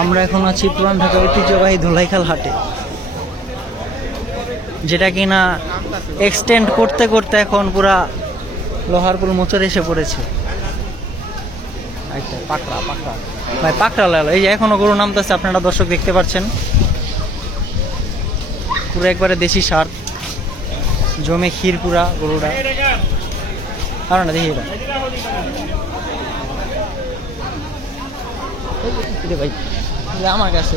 আমরা এখন আছি পুরান ঢাকা ঐতিহ্যবাহী ধুলাইখাল হাটে, যেটা কিনা এক্সটেন্ড করতে করতে এখন পুরা লোহারপুল মোচর এসে পড়েছে। পাকড়া পাকড়া ভাই, পাকড়া লাল, এই যে এখনো গরু নামতেছে, আপনারা দর্শক দেখতে পাচ্ছেন। পুরো একবারে দেশি সার, জমে ক্ষীর পুরা গরুটা। কারণ না দেখি এটা ভাই আমার কাছে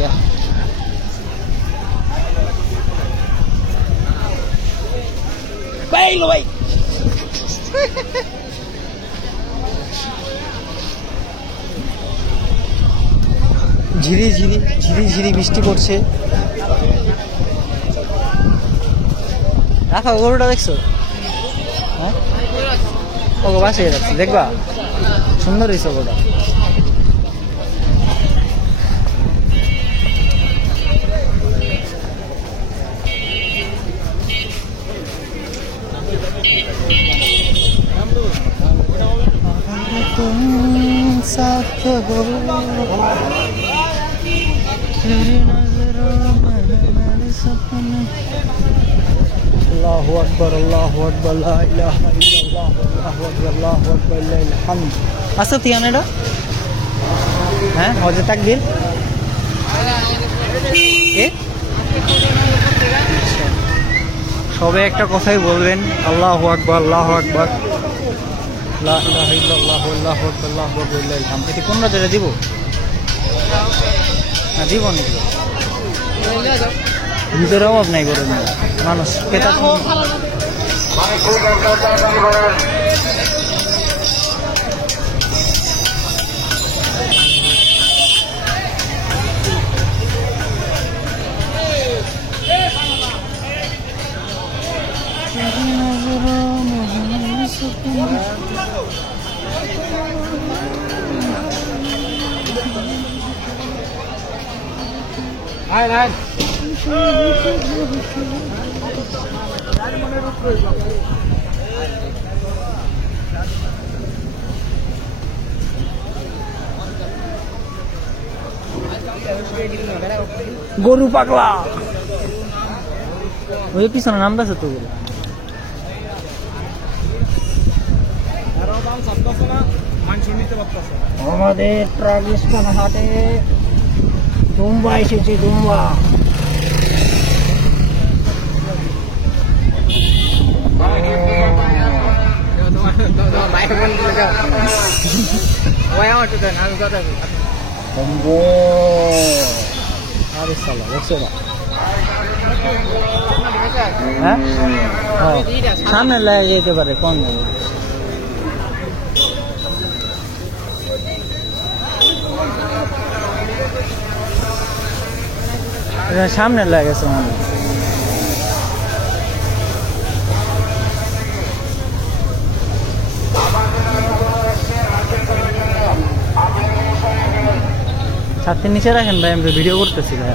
ভাই ভাই ঝিরি ঝিরি ঝিরি ঝিরি বৃষ্টি পড়ছে। রাখো গরুটা, দেখছো? হ্যাঁ ওকে বাসিয়ে রাখছি, দেখবা সুন্দর হয়েছে গরুটা। আল্লাহু আকবার, আল্লাহু আকবার, লা ইলাহা ইল্লাল্লাহ, আল্লাহু আকবার, আল্লাহু আকবার, লিল হামদ। আসো তিয়ান এটা, হ্যাঁ হজে তাকবীর সবে একটা কথাই বলবেন, আল্লাহু আকবার, আল্লাহু আকবার, লা ইলাহা ইল্লাল্লাহ, আল্লাহু আকবার, আল্লাহু আকবার, লিল হামদ। এটি কোন রাতে দিব না, দিব নাকি? ভিতরে অভাব নাই করে মানুষ ক্রেতা। গরু পাগলা ওই পিছনে নামতেছে তো। আমাদের ট্রাগিস্টান হাটে দুম্বা এসেছে, দুম্বা। সামনে লাগে যেতে পারে, কোন সামনে লাগেছে মানে। ছাদের নিচে রাখেন ভাই, আমি ভিডিও করতেছি ভাই।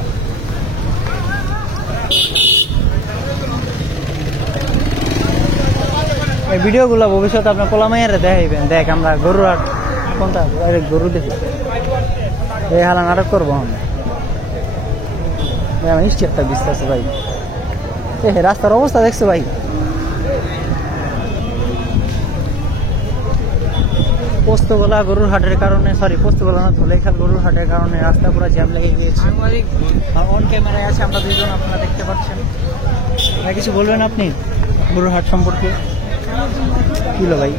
এই ভিডিওগুলো ভবিষ্যতে আপনার কোলামাইয়ারে দেখাইবেন, দেখ আমরা গরু আর কোনটা গরু দেখি এই হালা নাটক করবো আমি। আমার স্টেপটা বিশ্বাস ভাই, রাস্তার অবস্থা দেখছো ভাই? পোস্তগোলা গরুর হাটের কারণে, সরি পোস্তগোলা না, ধুলাইখাল গরুর হাটের কারণে রাস্তা পুরো জ্যাম লেগে গিয়েছে। অন ক্যামেরায় আছে আমরা দুইজন, আপনারা দেখতে পাচ্ছেন। ভাই কিছু বলবেন আপনি গরুর হাট সম্পর্কে? কিলো ভাই,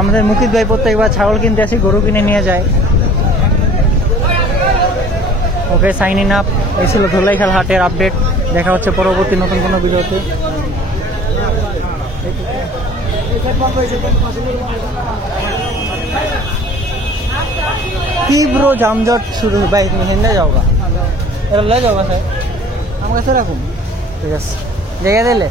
আমাদের মুকিত ভাই প্রত্যেকবার ছাগল কিনতে আসি, গরু কিনে নিয়ে যায়। ওকে, সাইনিং আপ। এই ছিল ধুলাইখাল হাটের আপডেট। দেখা হচ্ছে পরবর্তী নতুন কোনো ভিডিওতে। তীব্র যানজট শুরু। ভাই তুমি হেন্দে যাওগা, এরা লে যাওগা স্যার, আমার কাছে রাখুন, ঠিক আছে জায়গা দিলে।